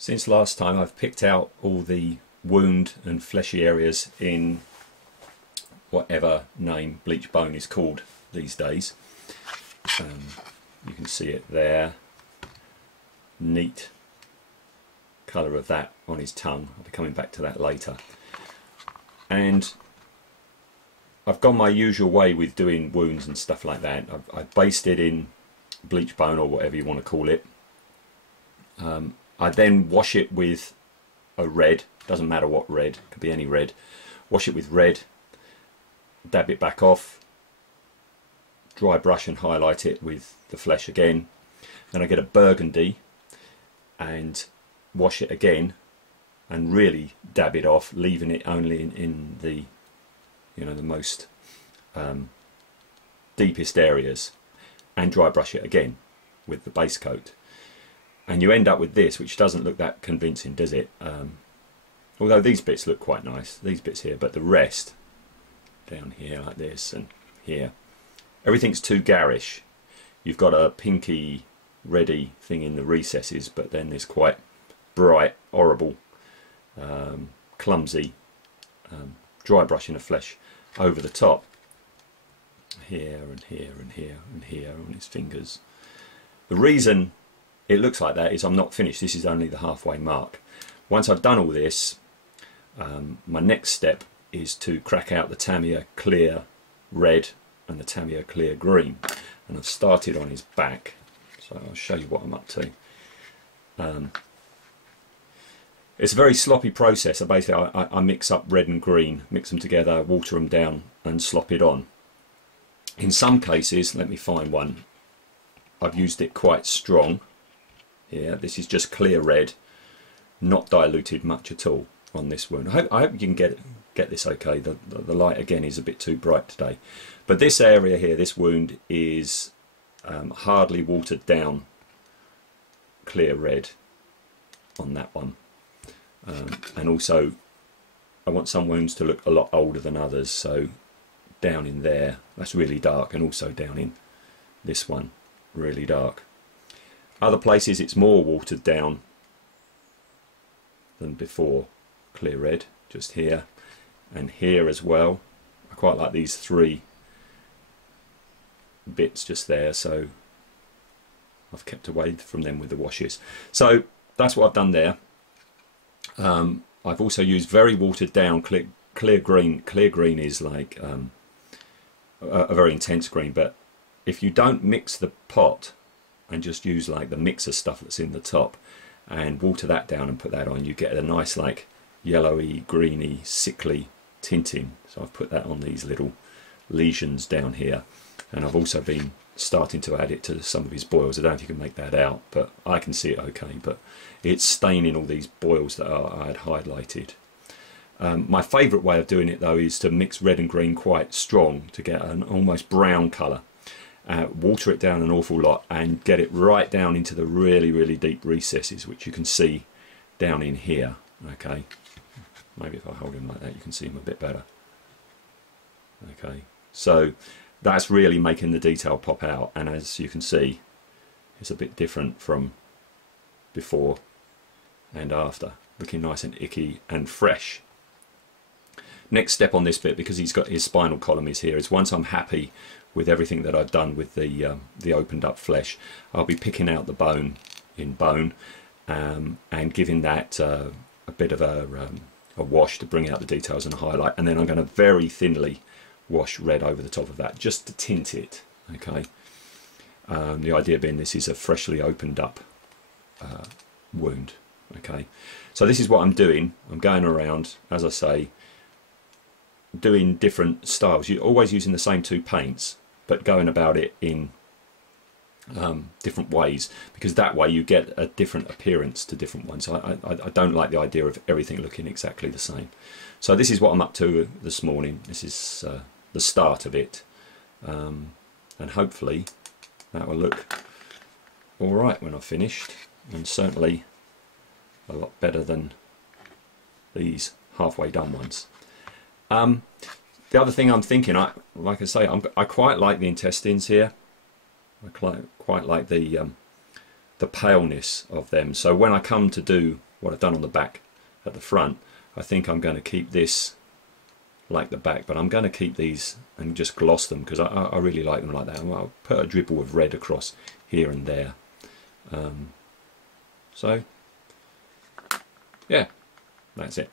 Since last time I've picked out all the wound and fleshy areas in whatever name bleach bone is called these days. You can see it there. Neat colour of that on his tongue. I'll be coming back to that later. And I've gone my usual way with doing wounds and stuff like that. I've based it in bleach bone or whatever you want to call it. I then wash it with a red, doesn't matter what red, could be any red. Wash it with red, dab it back off, dry brush and highlight it with the flesh again. Then I get a burgundy and wash it again and really dab it off, leaving it only in the, you know, the most deepest areas, and dry brush it again with the base coat. And you end up with this, which doesn't look that convincing, does it? Although these bits look quite nice, these bits here, but the rest, down here like this and here, everything's too garish. You've got a pinky, reddy thing in the recesses, but then there's quite bright, horrible, clumsy dry brushing of flesh over the top. Here and here and here and here on his fingers. The reason it looks like that is I'm not finished. This is only the halfway mark. Once I've done all this, my next step is to crack out the Tamiya clear red and the Tamiya clear green. And I've started on his back, so I'll show you what I'm up to. It's a very sloppy process. So basically I mix up red and green, mix them together, water them down and slop it on. In some cases, let me find one, I've used it quite strong. Here, this is just clear red, not diluted much at all on this wound. I hope you can get this okay. The light again is a bit too bright today. But this area here, this wound is hardly watered down clear red on that one. And also I want some wounds to look a lot older than others, so down in there, that's really dark, and also down in this one, really dark. Other places it's more watered down than before, clear red, just here and here as well. I quite like these three bits just there, so I've kept away from them with the washes. So that's what I've done there. I've also used very watered down clear green. Clear green is like a very intense green, but if you don't mix the pot and just use like the mixer stuff that's in the top and water that down and put that on, you get a nice like yellowy, greeny, sickly tinting. So I've put that on these little lesions down here, and I've also been starting to add it to some of his boils. I don't know if you can make that out, but I can see it okay, but it's staining all these boils that I had highlighted. My favourite way of doing it though is to mix red and green quite strong to get an almost brown colour. Water it down an awful lot and get it right down into the really, really deep recesses, which you can see down in here. Okay, maybe if I hold him like that you can see him a bit better. Okay, so that's really making the detail pop out, and as you can see it's a bit different from before and after, looking nice and icky and fresh. Next step on this bit, because he's got his spinal column is here, is once I'm happy with everything that I've done with the opened up flesh, I'll be picking out the bone in bone and giving that a bit of a wash to bring out the details and a highlight, and then I'm going to very thinly wash red over the top of that just to tint it. Okay, the idea being this is a freshly opened up wound. Okay, so this is what I'm doing. I'm going around, as I say, doing different styles. You're always using the same two paints, but going about it in different ways, because that way you get a different appearance to different ones. I don't like the idea of everything looking exactly the same. So this is what I'm up to this morning. This is the start of it, and hopefully that will look all right when I've finished, and certainly a lot better than these halfway done ones. The other thing I'm thinking, like I say, I quite like the intestines here. I quite like the paleness of them. So when I come to do what I've done on the back at the front. I think I'm going to keep this like the back, but I'm going to keep these and just gloss them because I really like them like that. I'll put a dribble of red across here and there. So yeah, that's it.